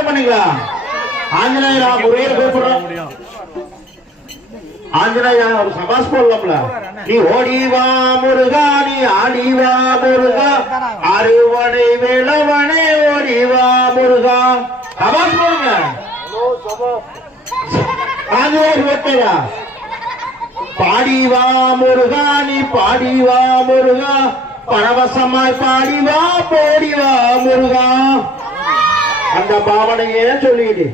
பண்ணீங்களா ஆஞ்சநேயரா போட கூப்பிடுறோம் ஆஞ்சநேயா ஒரு சபாஸ் போடலாம்ல. நீ ஓடிவா முருகா நீ ஆடிவா முருகா. அறுவடை வேளவனே ஓடிவா முருகா. சபாஸ் போடுங்க. ஆஞ்சநேயர் ஓட்டையா பாடிவா முருகா நீ பாடிவா முருகா. பரவசமாய் பாடிவா போடிவா முருகா. அந்த பாவனையே சொல்லிடு.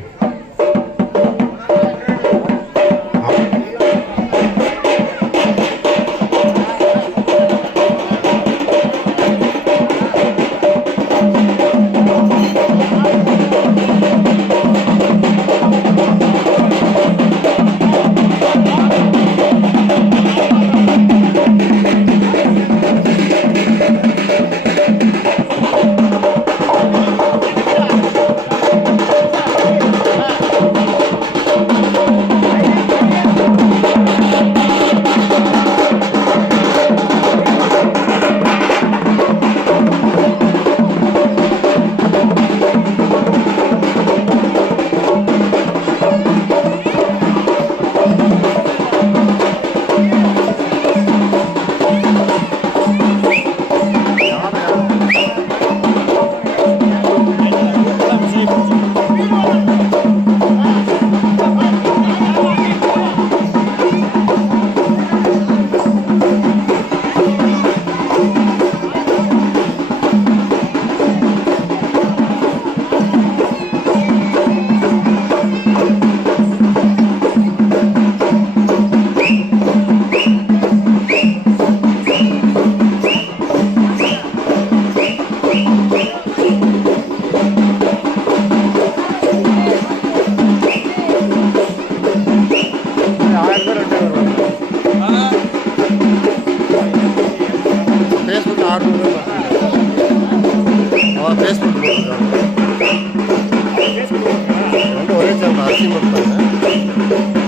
ரெண்டு ஒரே சேனல் அரிசி போட்டுருக்காங்க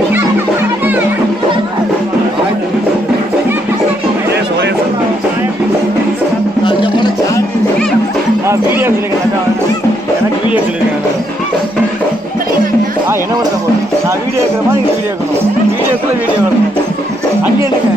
ஒரே வீடியோ சொல்லியிருக்கேன் எனக்கு வீடியோ சொல்லியிருக்கேன் ஆ என்ன பண்ண போதும் நான் வீடியோ எடுக்கிற மாதிரி நீங்கள் வீடியோ எடுக்கணும். வீடியோக்குள்ளே வீடியோ வரணும் அங்கே இல்லைங்க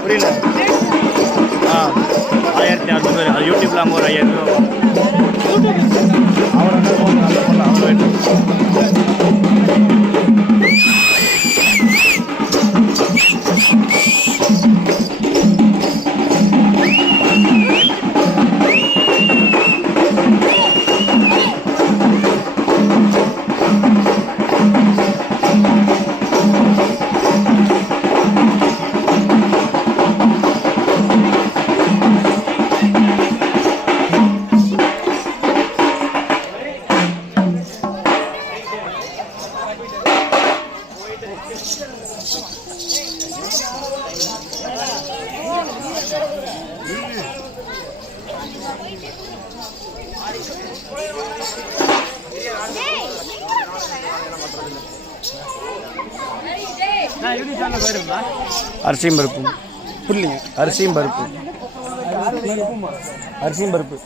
புரியல ஆ. ஆயிரத்தி அறுநூறு. பேர் அது யூடியூப்ல அங்கே ஒரு ஐயாயிரம் அரிசியும் பருப்பு புள்ளி அரிசியும் பருப்பு. அரிசியும் பருப்பு.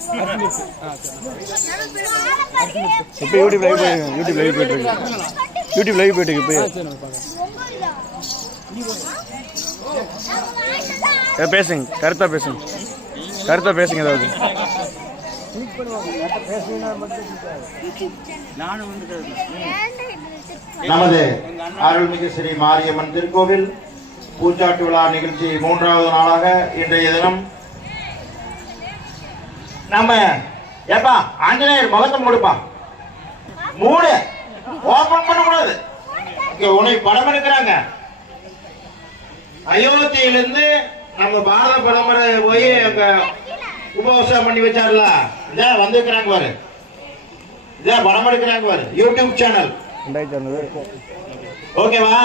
இப்போ யூடியூப் லைவ் போயிருக்கு யூடியூப் லைவ் போயிட்டு இருக்கு. யூடியூப் லைவ் போயிட்டு இருக்கு இப்போ பேசுங்க. கருத்தா பேசுங்க. கருத்தா பேசுங்க ஏதாவது. நமது அருள்மிகு ஸ்ரீ மாரியம்மன் திருக்கோவில் பூச்சாட்டு விழா நிகழ்ச்சி மூன்றாவது நாளாக இன்றைய தினம் நம்ம ஏப்பா ஆஞ்சநேயர் முகத்தை மூடுப்பா. மூடு. ஓபன் பண்ண கூடாது இங்க உன்னை படம் எடுக்கிறாங்க. அயோத்தியிலிருந்து நம்ம பாரத பிரதமர் போய் அங்க உபவாசம் பண்ணி வச்சார்ல. இதான் வந்திருக்கிறாங்க பாரு. இதான் படம் எடுக்கிறாங்க பாரு. யூடியூப் சேனல் ஓகேவா?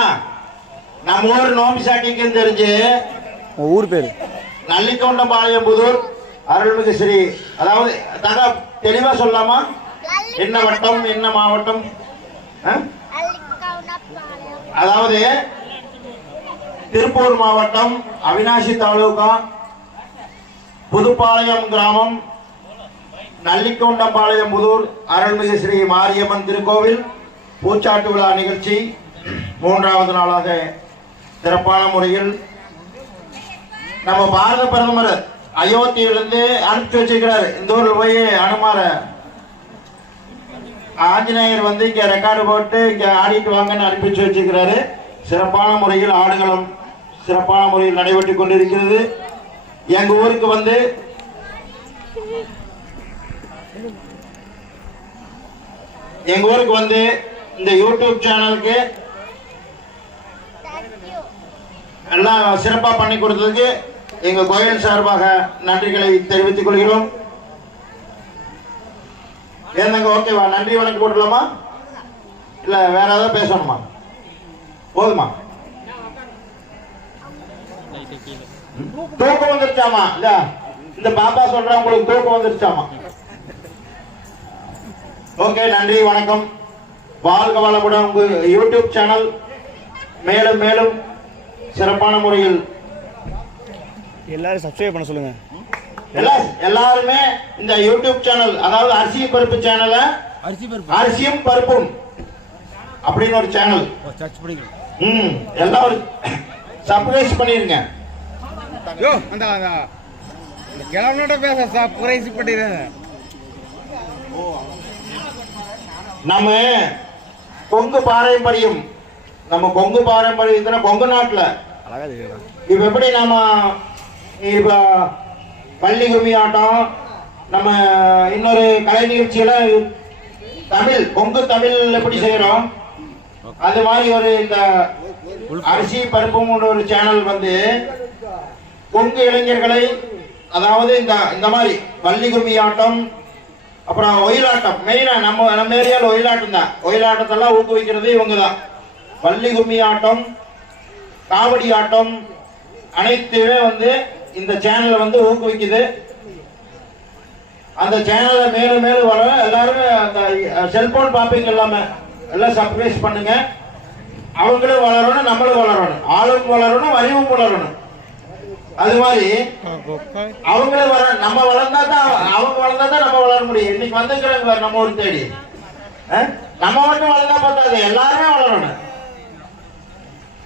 நம்ம ஊர் நோம்பி சாட்டிக்குன்னு தெரிஞ்சு ஊர் பேர்? நல்லிக்கவுண்டம்பாளையம் புதூர் அருள்மிகு ஸ்ரீ அதாவது தக தெளிவா சொல்லலாமா என்ன வட்டம் என்ன மாவட்டம்? ஆ? அதாவது திருப்பூர் மாவட்டம் அவினாசி தாலுகா புதுப்பாளையம் கிராமம் நல்லிக்கவுண்டம்பாளையம் புதூர் அருள்மிகு ஸ்ரீ மாரியம்மன் திருக்கோவில் பூச்சாட்டு விழா நிகழ்ச்சி மூன்றாவது நாளாக சிறப்பான முறையில் நம்ம பாரத பிரதமர் அயோத்தியிலிருந்து அனுப்பிச்சு வச்சிருக்கிறார். இந்த ஊர்ல போய் அனுமார. ஆஞ்சநேயர் வந்து இங்க ரெக்கார்டு போட்டு இங்க ஆடிட்டு வாங்கன்னு அனுப்பிச்சு வச்சிருக்கிறாரு. சிறப்பான முறையில் ஆடுகளம் சிறப்பான முறையில் நடைபெற்று கொண்டிருக்கிறது. எங்க ஊருக்கு வந்து எங்க ஊருக்கு வந்து இந்த யூடியூப் சேனலுக்கு எல்லாம் சிறப்பா பண்ணி கொடுத்ததுக்கு எங்க கோயில் சார்பாக நன்றிகளை தெரிவித்துக் கொள்கிறோம். என்னங்க ஓகேவா நன்றி வணக்கம் போட்டுலாமா இல்ல வேற ஏதாவது பேசணுமா? போதுமா? தூக்கம் வந்துருச்சாமா? இந்த இந்த பாப்பா சொல்றேன் உங்களுக்கு தூக்கம் வந்துருச்சாமா? ஓகே நன்றி வணக்கம். வாழ்க வளமுடன் உங்க யூடியூப் சேனல். மேலும் மேலும் சிறப்பான முறையில். எல்லாரும் சப்ஸ்கிரைப் பண்ண சொல்லுங்க. எல்லா- எல்லாருமே இந்த யூடியூப் சேனல் அதாவது அரிசி பருப்பு சேனலை அரிசி பருப்பு. அரிசியும் பருப்பும் அப்படின்னு ஒரு சேனல். ம் எல்லாரும் சர்ப்ரைஸ் பண்ணிருங்க. யோ அந்த அந்த பேச சார் குறைசி பண்ணிடுறேன் நம்ம கொங்கு பாரம்பரியம் நம்ம கொங்கு பாரம்பரியத்துல கொங்கு நாட்டுல? இப்ப எப்படி நாம இப்ப பள்ளி கும்மி ஆட்டம் நம்ம இன்னொரு கலை நிகழ்ச்சியில தமிழ் கொங்கு தமிழ் எப்படி செய்யறோம்? அது மாதிரி ஒரு இந்த அரிசி பருப்பும் ஒரு சேனல் வந்து கொங்கு இளைஞர்களை அதாவது இந்த இந்த மாதிரி பள்ளி கும்மி ஆட்டம் அப்புறம் ஒயிலாட்டம் மெயினா நம்ம நம்ம ஏரியாவில் ஒயிலாட்டம் தான். ஒயிலாட்டத்தெல்லாம் ஊக்குவிக்கிறது இவங்க தான் பள்ளி கும்மி ஆட்டம் காவடி ஆட்டம் அனைத்துமே வந்து இந்த சேனலை வந்து ஊக்குவிக்குது. அந்த சேனலை மேலும் மேலும் வர எல்லாருமே அந்த செல்போன் பார்ப்பீங்க எல்லாமே எல்லாம் சப்ஸ்கிரைப் பண்ணுங்க. அவங்களும் வளரணும் நம்மளும் வளரணும். ஆளும் வளரணும் அறிவும் வளரணும். அது மாதிரி அவங்களும் வர நம்ம வளர்ந்தா தான் அவங்க வளர்ந்தா தான் நம்ம வளர முடியும். இன்னைக்கு வந்துக்கிறாங்க நம்ம ஊர் தேடி? நம்ம மட்டும் வளர்ந்தா பார்த்தாது எல்லாருமே வளரணும்.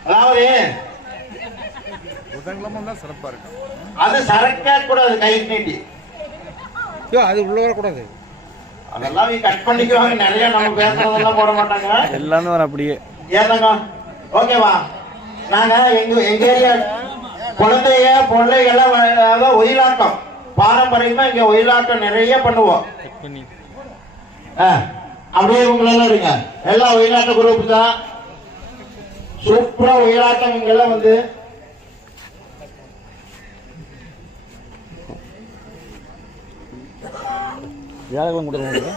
அதாவது இருக்கும் அது சரக்கே கூடாது கை நீட்டி. யோ அது உள்ள வரக்கூடாது. அதெல்லாம் கட் பண்ணிக்குவாங்க நிறைய நம்ம பேசுறதெல்லாம் போட மாட்டாங்க. எல்லாமே வர அப்படியே. ஏதாங்க ஓகேவா? நாங்க எங்க எங்க ஏரியா குழந்தைய பிள்ளைகள்லாம் ஒயிலாட்டம். பாரம்பரியமா இங்க ஒயிலாட்டம் நிறைய பண்ணுவோம். ஆ, அப்படியே உங்களெல்லாம் இருங்க எல்லாம் ஒயிலாட்ட குரூப் தான். சூப்பரா ஒயிலாட்டம் இங்கெல்லாம் வந்து. வியாழக்கிழமை கொடுக்க